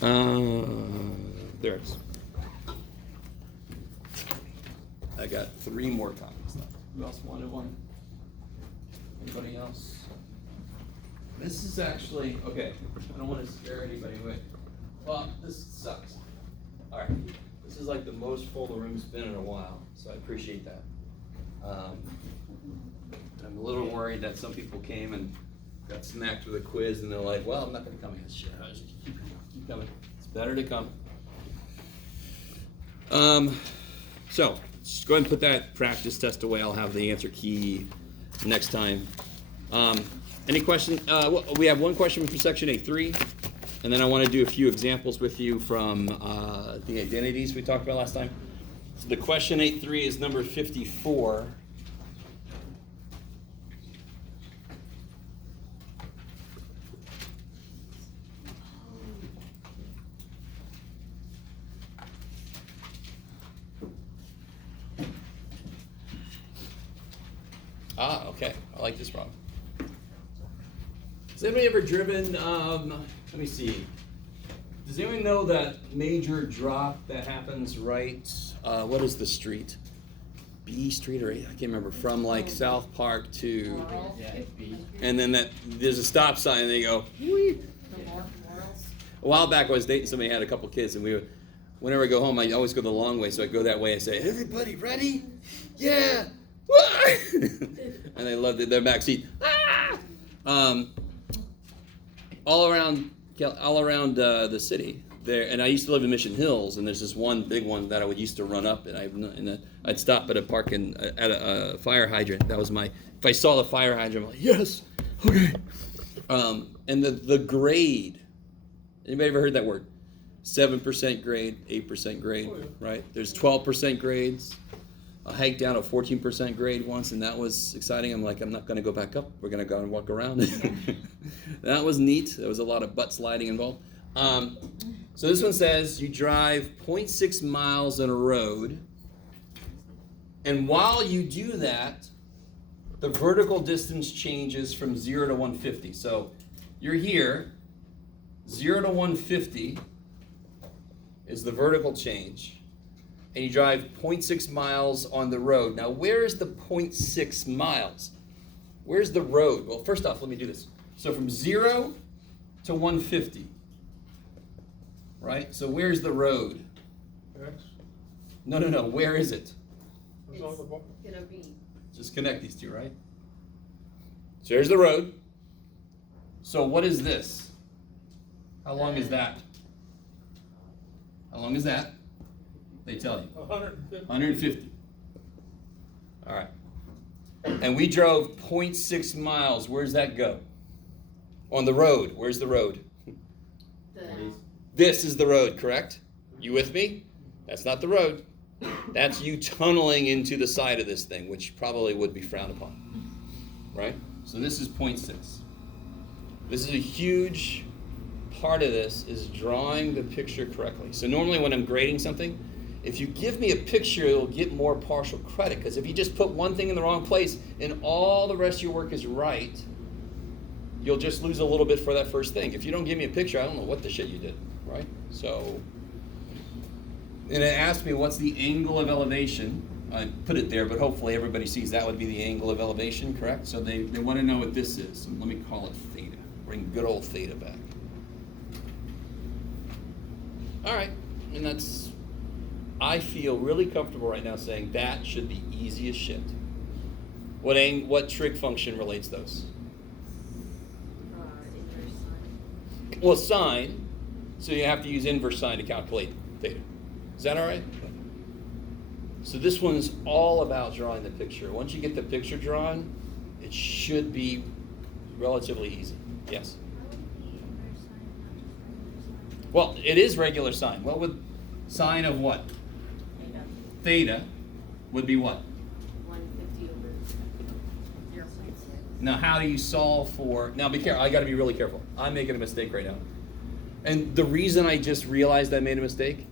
There it is. I got 3 more copies left. Who else wanted one? Anybody else? This is actually, okay, I don't want to scare anybody away. Well, this sucks. All right, this is like the most full the room's been in a while, so I appreciate that. I'm a little worried that some people came and got smacked with a quiz and they're like, well, I'm not going to come here. Shit, I just keep coming. It's better to come. So, just go ahead and put that practice test away. I'll have the answer key next time. Any question? We have one question for section A3, and then I want to do a few examples with you from the identities we talked about last time. So the question A3 is number 54. Okay, I like this problem. Has anybody ever driven, let me see. Does anyone know that major drop that happens right, what is the street? B Street or I can't remember, from like South Park to, and then there's a stop sign and they go, whee. A while back I was dating somebody who had a couple kids and whenever I go home I always go the long way, so I go that way and say, everybody ready? Yeah. And they loved it. Their back seat. All around the city there, and I used to live in Mission Hills, and there's this one big one that I would used to run up, and I'd stop at a park at a fire hydrant. That was if I saw the fire hydrant, I'm like, yes, okay. And the grade. Anybody ever heard that word? 7% grade, 8% grade, right? There's 12% grades. I hiked down a 14% grade once, and that was exciting. I'm like, I'm not going to go back up. We're going to go and walk around. That was neat. There was a lot of butt sliding involved. So this one says you drive 0.6 miles on a road, and while you do that, the vertical distance changes from 0 to 150. So you're here, 0 to 150 is the vertical change. And you drive 0.6 miles on the road. Now, where is the 0.6 miles? Where's the road? Well, first off, let me do this. So from 0 to 150, right? So where's the road? X. No. Where is it? It's on the bottom. Gonna be. Just connect these two, right? So there's the road. So what is this? How long is that? How long is that? They tell you. 150. 150. All right. And we drove 0.6 miles. Where's that go? On the road. Where's the road? This is the road, correct? You with me? That's not the road. That's you tunneling into the side of this thing, which probably would be frowned upon. Right? So this is 0.6. This is a huge part of this is drawing the picture correctly. So normally when I'm grading something, if you give me a picture, it'll get more partial credit. Because if you just put one thing in the wrong place and all the rest of your work is right, you'll just lose a little bit for that first thing. If you don't give me a picture, I don't know what the shit you did, right? So, and it asked me what's the angle of elevation. I put it there, but hopefully everybody sees that would be the angle of elevation, correct? So they want to know what this is. So let me call it theta. Bring good old theta back. All right, and that's, I feel really comfortable right now saying that should be easy as shit. What trig function relates those? Inverse sine. Well, sine, so you have to use inverse sine to calculate theta. Is that all right? So this one's all about drawing the picture. Once you get the picture drawn, it should be relatively easy. Yes? Well, it is regular sine. What would sine of what? Theta would be what? 150 over 0.6. Now, how do you solve for... Now, be careful. I got to be really careful. I'm making a mistake right now. And the reason I just realized I made a mistake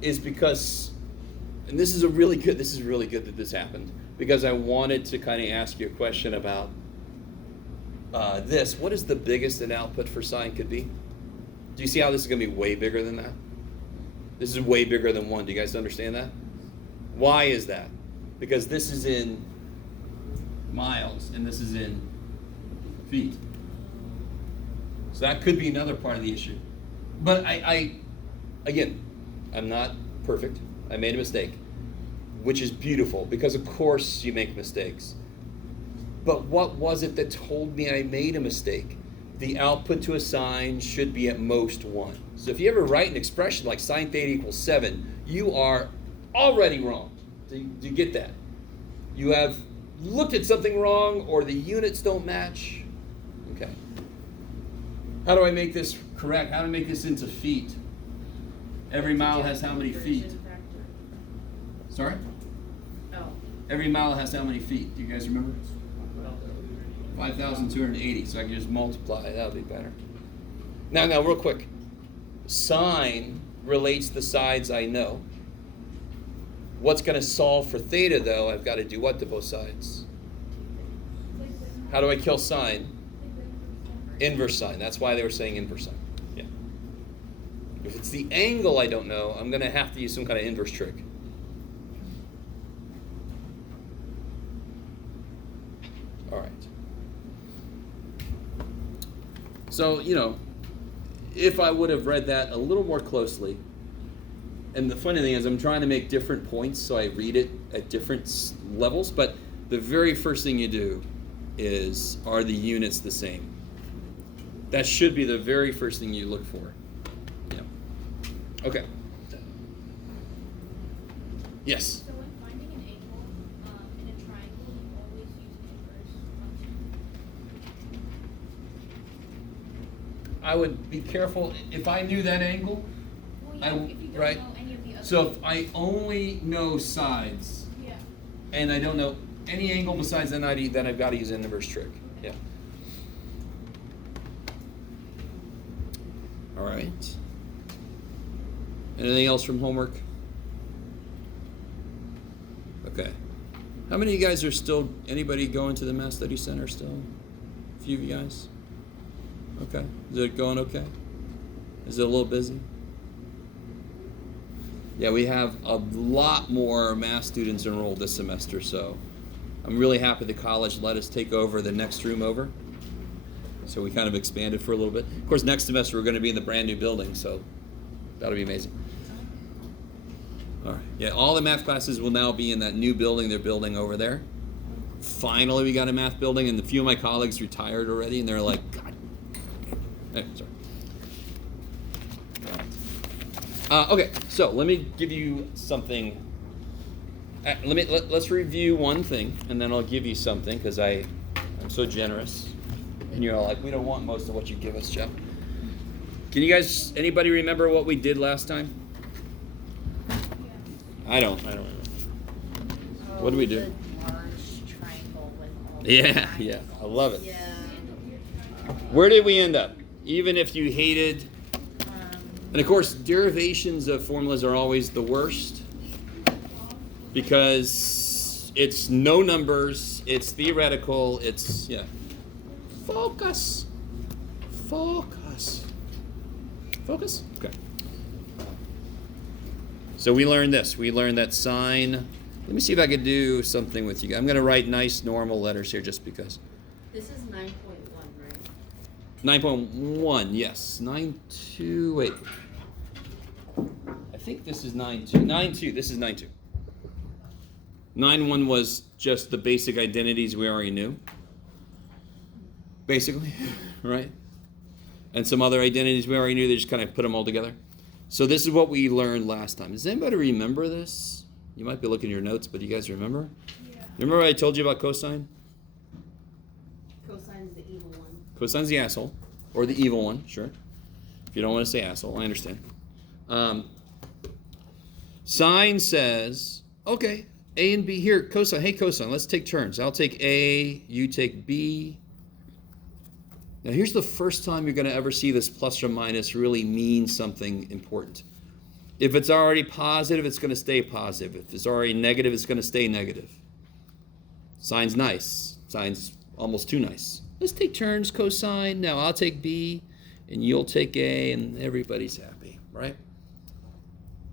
is because... And this is really good that this happened. Because I wanted to kind of ask you a question about this. What is the biggest an output for sine could be? Do you see how this is going to be way bigger than that? This is way bigger than 1. Do you guys understand that? Why is that? Because this is in miles and this is in feet. So that could be another part of the issue. But again, I'm not perfect. I made a mistake, which is beautiful because of course you make mistakes. But what was it that told me I made a mistake? The output to a sign should be at most 1. So if you ever write an expression like sine theta equals 7, you are already wrong. Do you get that? You have looked at something wrong or the units don't match. Okay. How do I make this correct? How to make this into feet? Every mile has how many feet? Sorry? Oh. Every mile has how many feet? Do you guys remember? 5,280. So I can just multiply. That would be better. Now, real quick. Sine relates the sides I know. What's going to solve for theta, though? I've got to do what to both sides? How do I kill sine? Inverse sine. That's why they were saying inverse sine. Yeah. If it's the angle I don't know, I'm going to have to use some kind of inverse trick. All right. So, if I would have read that a little more closely, and the funny thing is I'm trying to make different points so I read it at different levels, but the very first thing you do is, are the units the same? That should be the very first thing you look for. Yeah. Okay. Yes? So when finding an angle in a triangle, you always use inverse function. I would be careful. If I knew that angle, Well, yeah, if you don't right? know any of the other. So if I only know sides, Yeah. and I don't know any angle besides then I've got to use an inverse trick. Yeah. All right. Anything else from homework? Okay. How many of you guys are still, anybody going to the Math Study Center still? A few of you guys? Okay. Is it going okay? Is it a little busy? Yeah, we have a lot more math students enrolled this semester, so I'm really happy the college let us take over the next room over. So we kind of expanded for a little bit. Of course, next semester we're going to be in the brand new building, so that'll be amazing. All right. Yeah, all the math classes will now be in that new building they're building over there. Finally, we got a math building, and a few of my colleagues retired already, and they're like, God. Hey, sorry. Okay, so let me give you something. Let's review one thing, and then I'll give you something because I'm so generous, and you're all like, we don't want most of what you give us, Jeff. Can you guys, anybody remember what we did last time? Yeah. I don't remember. What do we do? The large triangle with all the Yeah, lines. yeah, I love it. Yeah. Where did we end up? Even if you hated, and of course, derivations of formulas are always the worst because it's no numbers, it's theoretical, it's, yeah. Focus. Focus. Focus? Okay. So we learned this. We learned that sine. Let me see if I could do something with you. I'm going to write nice normal letters here just because. This is 9.1, right? 9.1, yes. 9.2, wait. I think this is 9.2. 9.2, this is 9.2. 9.1 was just the basic identities we already knew. Basically, right? And some other identities we already knew, they just kind of put them all together. So this is what we learned last time. Does anybody remember this? You might be looking at your notes, but do you guys remember? Yeah. Remember what I told you about cosine? Cosine's the evil one. Cosine's the asshole, or the evil one, sure. If you don't want to say asshole, I understand. Sine says, okay, A and B here, cosine, hey cosine, let's take turns. I'll take A, you take B. Now here's the first time you're going to ever see this plus or minus really mean something important. If it's already positive, it's going to stay positive. If it's already negative, it's going to stay negative. Sine's nice. Sine's almost too nice. Let's take turns, cosine. Now I'll take B, and you'll take A, and everybody's happy, right?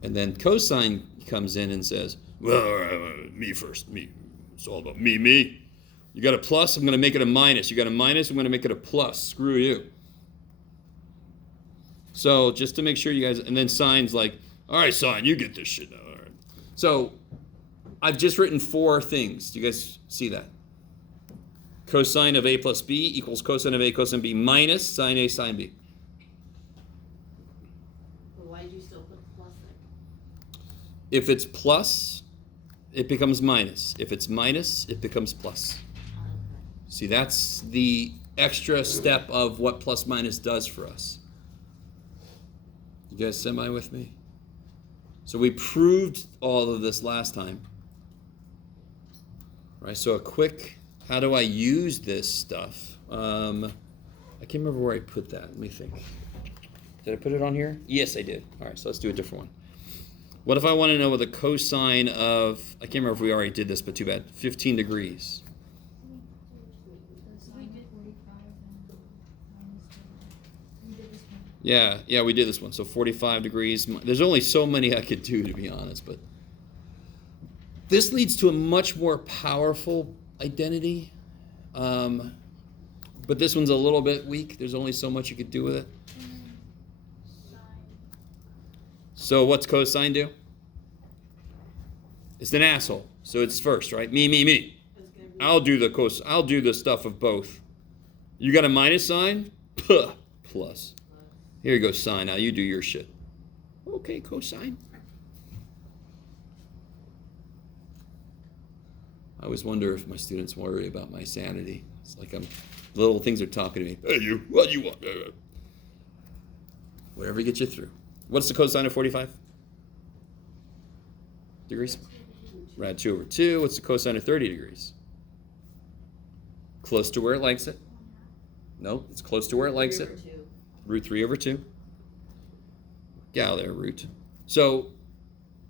And then cosine comes in and says, well, me first, me. It's all about me, me. You got a plus, I'm going to make it a minus. You got a minus, I'm going to make it a plus. Screw you. So just to make sure you guys, and then sine's like, all right, sine, you get this shit now. All right. So I've just written 4 things. Do you guys see that? Cosine of A plus B equals cosine of A cosine B minus sine A sine B. But why did you still put plus there? If it's plus, it becomes minus. If it's minus, it becomes plus. See, that's the extra step of what plus minus does for us. You guys semi with me? So we proved all of this last time. Right, so a quick, how do I use this stuff? I can't remember where I put that. Let me think. Did I put it on here? Yes, I did. All right, so let's do a different one. What if I want to know what the cosine of, I can't remember if we already did this, but too bad, 15 degrees. We did 45 and minus 30. We did this one. Yeah, we did this one. So 45 degrees. There's only so many I could do, to be honest, but this leads to a much more powerful identity. But this one's a little bit weak. There's only so much you could do with it. Sine. So what's cosine do? It's an asshole. So it's first, right? Me. I'll do the stuff of both. You got a minus sign? Puh, plus. Here you go, sine. Now you do your shit. Okay, cosine. I always wonder if my students worry about my sanity. It's like little things are talking to me. Hey, you, what do you want? Whatever gets you through. What's the cosine of 45 degrees? Rad 2 over 2. What's the cosine of 30 degrees? Close to where it likes it. No, it's close to where it likes it. Root 3 over 2. Get out of there, root. So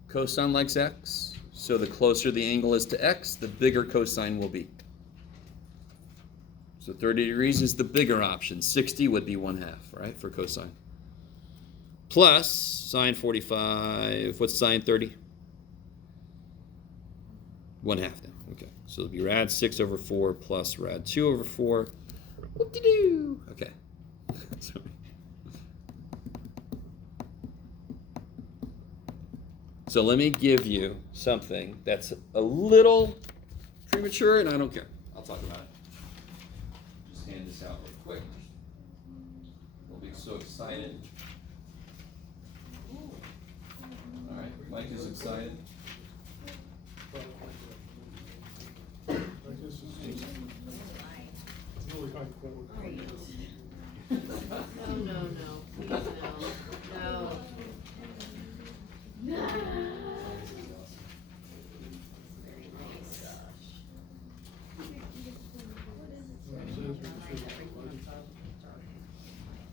cosine likes x. So the closer the angle is to x, the bigger cosine will be. So 30 degrees is the bigger option. 60 would be 1/2, right, for cosine. Plus sine 45. What's sine 30? 1/2 then. Okay. So it'll be rad 6 over 4 plus rad 2 over 4. Whoop-de-doo. Okay. Sorry. So let me give you something that's a little premature, and I don't care. I'll talk about it. Just hand this out real quick. We'll be so excited. All right, Mike is excited. Like this is really high quality. No, please no. No. Very nice.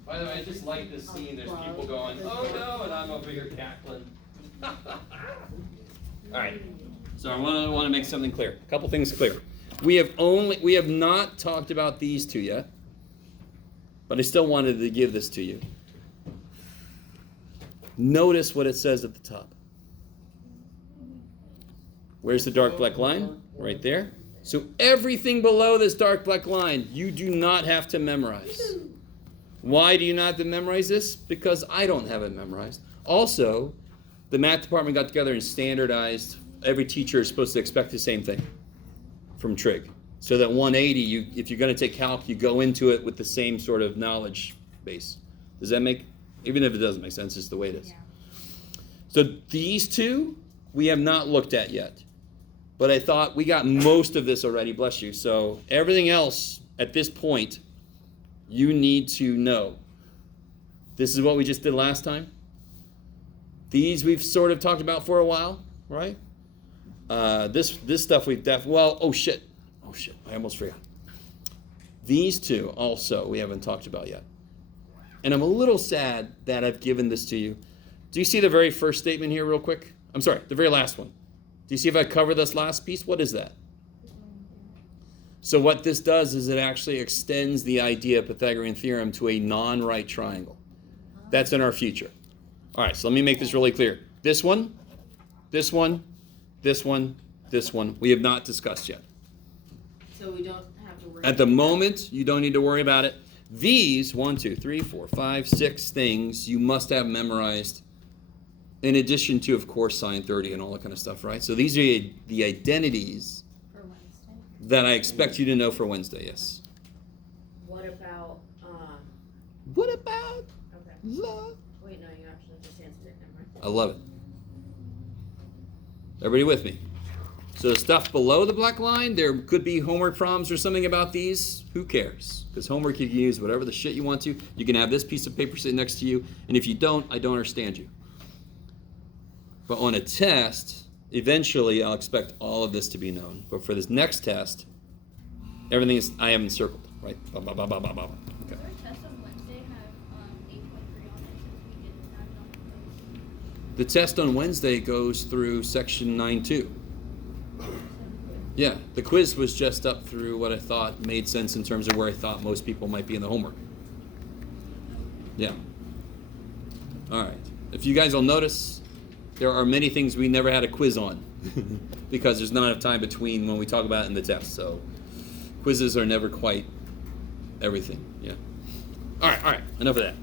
By the way, I just like this scene. There's people going, oh no, and I'm over here cackling. All right. So I want to make something clear. A couple things clear. We have not talked about these two yet, but I still wanted to give this to you. Notice what it says at the top. Where's the dark black line? Right there. So everything below this dark black line, you do not have to memorize. Why do you not have to memorize this? Because I don't have it memorized. Also, the math department got together and standardized. Every teacher is supposed to expect the same thing from trig. So that 180, if you're going to take calc, you go into it with the same sort of knowledge base. Does that make, even if it doesn't make sense, it's the way it is. Yeah. So these two, we have not looked at yet. But I thought we got most of this already, bless you. So everything else at this point, you need to know. This is what we just did last time. These we've sort of talked about for a while, right? This stuff we've oh shit, I almost forgot. These two also we haven't talked about yet. And I'm a little sad that I've given this to you. Do you see the very first statement here real quick? I'm sorry, the very last one. Do you see if I cover this last piece? What is that? So what this does is it actually extends the idea of Pythagorean theorem to a non-right triangle. That's in our future. All right, so let me make this really clear. This one, this one, this one, this one, we have not discussed yet. So we don't have to worry. At the about moment, you don't need to worry about it. These 1, 2, 3, 4, 5, 6 things you must have memorized, in addition to, of course, sine 30 and all that kind of stuff, right? So these are the identities For Wednesday. that I expect you to know for Wednesday, yes. What about, What about okay. love? Wait, no, you actually just answered it. Never mind. I love it. Everybody with me? So the stuff below the black line, there could be homework problems or something about these. Who cares? Because homework, you can use whatever the shit you want to. You can have this piece of paper sitting next to you, and if you don't, I don't understand you. But on a test, eventually I'll expect all of this to be known. But for this next test, everything is, I have encircled, right? Blah, blah, blah, blah, blah, blah. Okay. Does our test on Wednesday have 8.3 on it since we didn't have it on the quiz? The test on Wednesday goes through section 9.2. Yeah, the quiz was just up through what I thought made sense in terms of where I thought most people might be in the homework. Yeah. All right. If you guys will notice, there are many things we never had a quiz on because there's not enough time between when we talk about it and the test. So quizzes are never quite everything. Yeah. All right. Enough of that.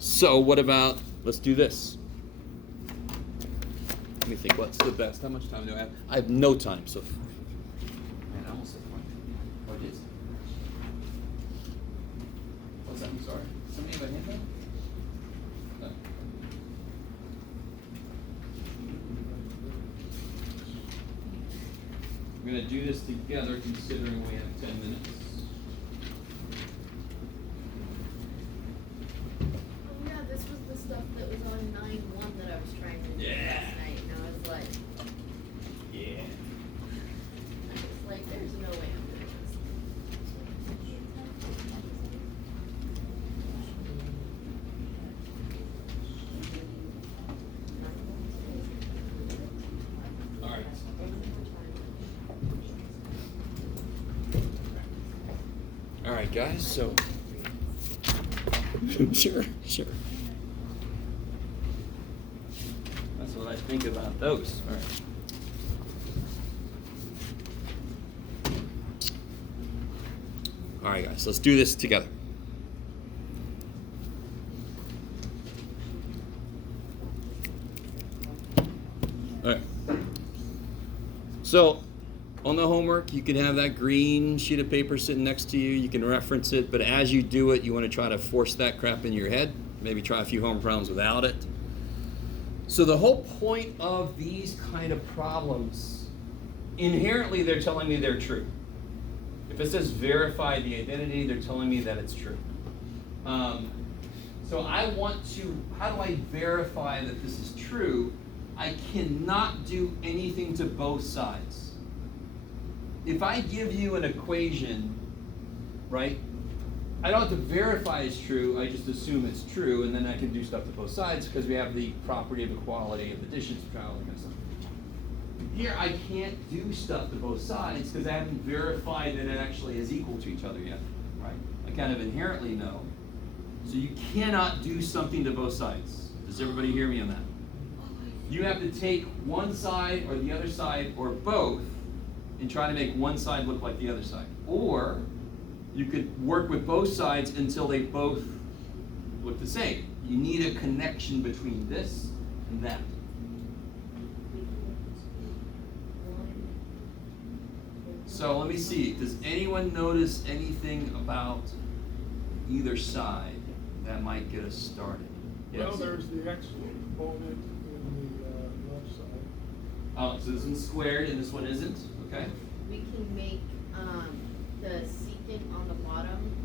So what about, let's do this. Let me think, what's the best? How much time do I have? I have no time, so. Man, I almost said one. What is it? What's that? I'm sorry. Somebody have a hand up? No. We're going to do this together considering we have 10 minutes. Oh yeah, this was the stuff that was on 9.1 that I was trying to do Yeah. last night, and I was like, Yeah. I was like, there's no way I'm doing this. All right. All right, guys, so. Sure. That's what I think about those. All right. All right, guys, let's do this together. All right. So, on the homework, you can have that green sheet of paper sitting next to you. You can reference it, but as you do it, you want to try to force that crap in your head. Maybe try a few homework problems without it. So the whole point of these kind of problems, inherently they're telling me they're true. If it says verify the identity, they're telling me that it's true. So I want to, how do I verify that this is true? I cannot do anything to both sides. If I give you an equation, right, I don't have to verify it's true, I just assume it's true, and then I can do stuff to both sides because we have the property of equality of addition, subtraction, all that kind of stuff. Here I can't do stuff to both sides because I haven't verified that it actually is equal to each other yet, right? I kind of inherently know. So you cannot do something to both sides. Does everybody hear me on that? You have to take one side or the other side or both and try to make one side look like the other side. Or you could work with both sides until they both look the same. You need a connection between this and that. So let me see, does anyone notice anything about either side that might get us started? Well, there's the x component in the left side. Oh, so this one's squared and this one isn't, okay? We can make the secant on the bottom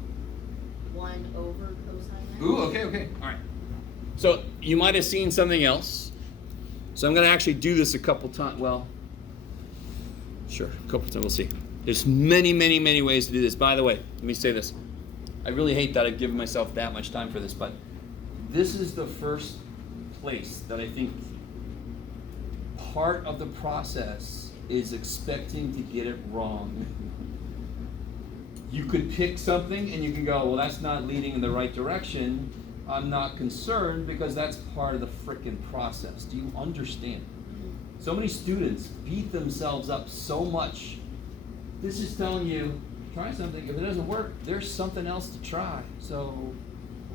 1 over cosine x. Ooh, okay, all right. So you might have seen something else. So I'm gonna actually do this a couple times, well, sure, a couple times, we'll see. There's many ways to do this. By the way, let me say this. I really hate that I've given myself that much time for this, but this is the first place that I think part of the process is expecting to get it wrong. You could pick something and you can go, well, that's not leading in the right direction. I'm not concerned because that's part of the frickin' process. Do you understand? So many students beat themselves up so much. This is telling you, try something. If it doesn't work, there's something else to try. So,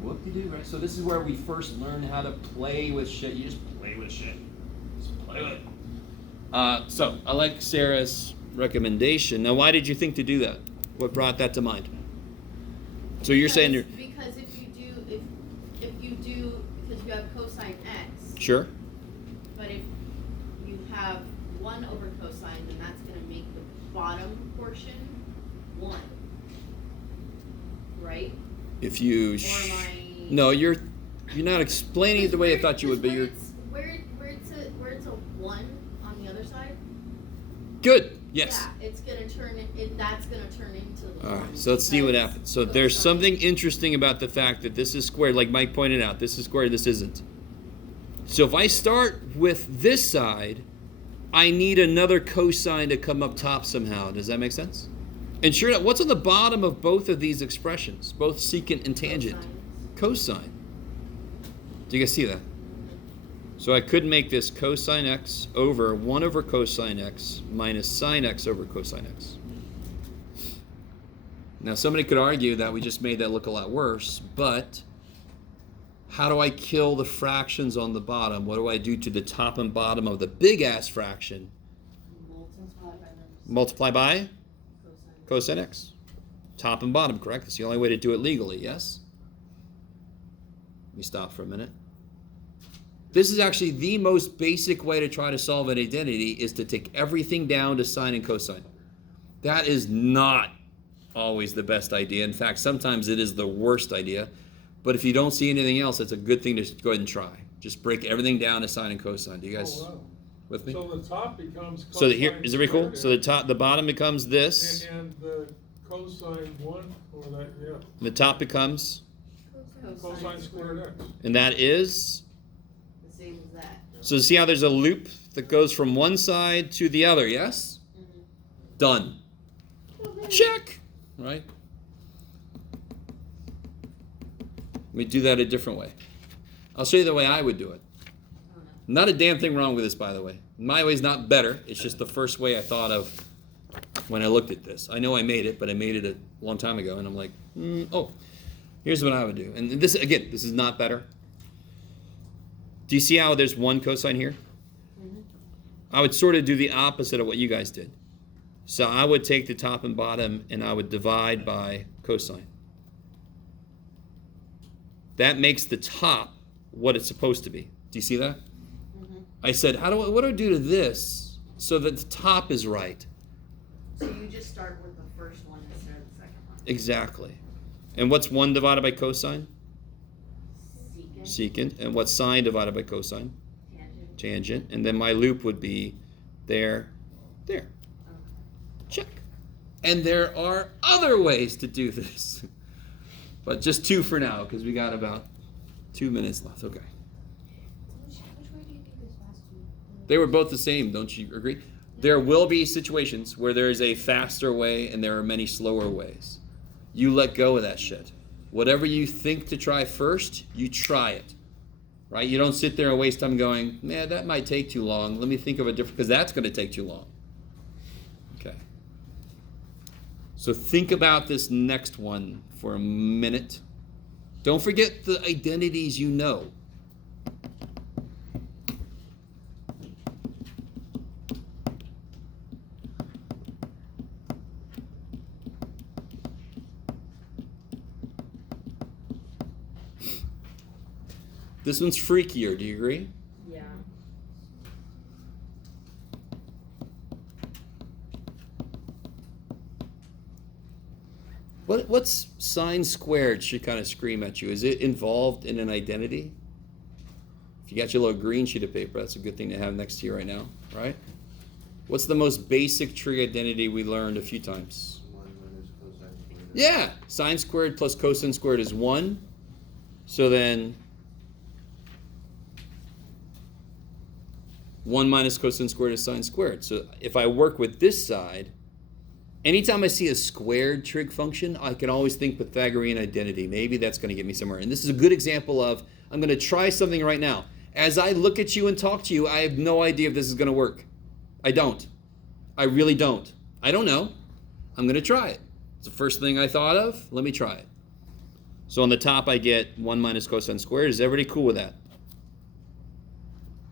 whoop-de-doo, right? So this is where we first learn how to play with shit. You just play with shit. Just play with it. So, I like Sarah's recommendation. Now, why did you think to do that? What brought that to mind? So you're saying you're... Because if you do, because you have cosine x. Sure. But if you have 1 over cosine, then that's going to make the bottom portion 1. Right? If you... Or am I... No, you're not explaining it the way I thought you would, but you're... Where it's a 1 on the other side? Good. Yes. Yeah, it's going to turn that's going to turn into the 1. All right, so let's see what happens. So there's something interesting about the fact that this is squared, like Mike pointed out. This is squared, this isn't. So if I start with this side, I need another cosine to come up top somehow. Does that make sense? And sure enough, what's on the bottom of both of these expressions, both secant and tangent? Cosine. Do you guys see that? So I could make this cosine x over 1 over cosine x minus sine x over cosine x. Now somebody could argue that we just made that look a lot worse, but how do I kill the fractions on the bottom? What do I do to the top and bottom of the big ass fraction? Multiply by cosine x. Top and bottom, correct? That's the only way to do it legally, yes? Let me stop for a minute. This is actually the most basic way to try to solve an identity, is to take everything down to sine and cosine. That is not always the best idea. In fact, sometimes it is the worst idea. But if you don't see anything else, it's a good thing to go ahead and try. Just break everything down to sine and cosine. Do you guys with me? So the top becomes cosine. So here, is it really cool? So the bottom becomes this. And the cosine 1, or that, yeah. The top becomes, Cosine squared x. and that is... The same as that. So see how there's a loop that goes from one side to the other, yes? Mm-hmm. Done. Check. Right? Let me do that a different way. I'll show you the way I would do it. Oh, no. Not a damn thing wrong with this, by the way. My way's not better. It's just the first way I thought of when I looked at this. I know I made it, but I made it a long time ago, and I'm like, oh, here's what I would do. And this, again, this is not better. Do you see how there's one cosine here? Mm-hmm. I would sort of do the opposite of what you guys did. So I would take the top and bottom, and I would divide by cosine. That makes the top what it's supposed to be. Do you see that? Mm-hmm. I said, what do I do to this so that the top is right? So you just start with the first one instead of the second one. Exactly. And what's 1 divided by cosine? Secant. Secant. And what's sine divided by cosine? Tangent. Tangent. And then my loop would be there. Okay. Check. And there are other ways to do this. But just 2 for now, because we got about 2 minutes left. Okay. Which way do you think is faster? They were both the same, don't you agree? There will be situations where there is a faster way and there are many slower ways. You let go of that shit. Whatever you think to try first, you try it. Right? You don't sit there and waste time going, man, that might take too long. Let me think of a different, because that's going to take too long. Okay. So think about this next one for a minute. Don't forget the identities you know. This one's freakier, do you agree? Yeah. What's sine squared should kind of scream at you? Is it involved in an identity? If you got your little green sheet of paper, that's a good thing to have next to you right now, right? What's the most basic trig identity we learned a few times? 1 minus cosine squared. Yeah, sine squared plus cosine squared is 1. So then 1 minus cosine squared is sine squared. So if I work with this side, anytime I see a squared trig function, I can always think Pythagorean identity. Maybe that's going to get me somewhere. And this is a good example of, I'm going to try something right now. As I look at you and talk to you, I have no idea if this is going to work. I don't. I really don't. I don't know. I'm going to try it. It's the first thing I thought of. Let me try it. So on the top, I get 1 minus cosine squared. Is everybody cool with that?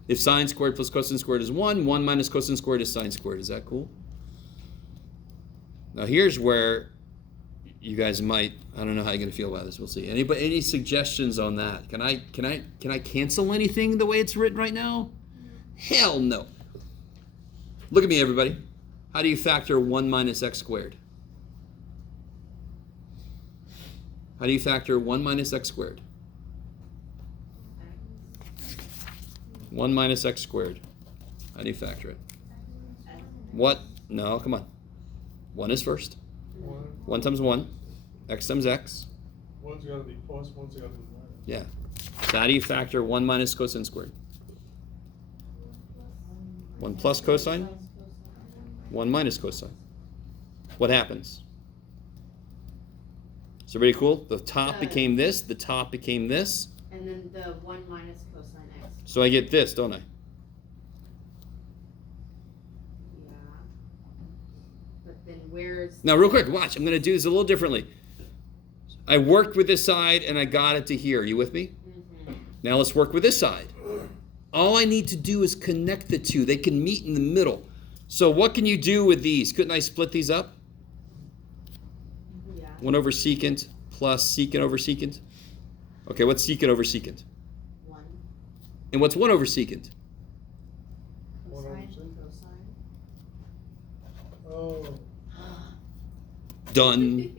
If sine squared plus cosine squared is 1, 1 minus cosine squared is sine squared. Is that cool? Now here's where you guys might, I don't know how you're going to feel about this. We'll see. Anybody, any suggestions on that? Can I cancel anything the way it's written right now? Hell no. Look at me, everybody. How do you factor 1 minus x squared? How do you factor 1 minus x squared? 1 minus x squared. How do you factor it? What? No, come on. 1 is first. 1 times 1. X times x. One's got to be plus, one's got to be minus. Yeah. So how do you factor 1 minus cosine squared? 1 plus cosine? 1 minus cosine. What happens? Is everybody cool? The top became this, the top became this. And then the 1 minus cosine x. So I get this, don't I? Yeah. But then where's... Now real quick, watch. I'm going to do this a little differently. I worked with this side and I got it to here. Are you with me? Mm-hmm. Now let's work with this side. All I need to do is connect the two. They can meet in the middle. So what can you do with these? Couldn't I split these up? Yeah. 1 over secant plus secant over secant. Okay, what's secant over secant? 1. And what's 1 over secant? One over Cosine, two. Oh, Done.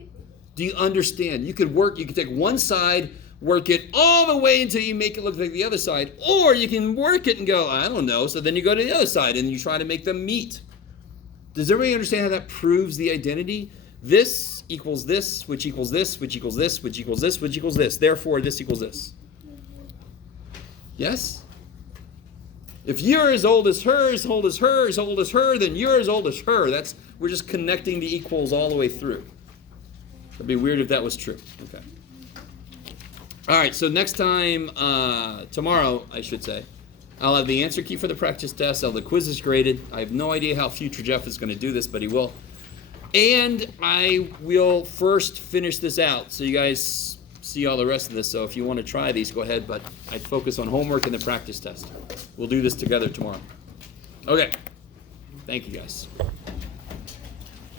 Do you understand? You could take one side, work it all the way until you make it look like the other side, or you can work it and go, I don't know, so then you go to the other side and you try to make them meet. Does everybody understand how that proves the identity? This equals this, which equals this, which equals this, which equals this, which equals this. Therefore, this equals this. Yes? If you're as old as her, as old as her, as old as her, then you're as old as her. We're just connecting the equals all the way through. It'd be weird if that was true. Okay. All right, so next time, tomorrow, I should say, I'll have the answer key for the practice test. I'll have the quizzes graded. I have no idea how future Jeff is going to do this, but he will. And I will first finish this out so you guys see all the rest of this. So if you want to try these, go ahead, but I'd focus on homework and the practice test. We'll do this together tomorrow. Okay. Thank you, guys.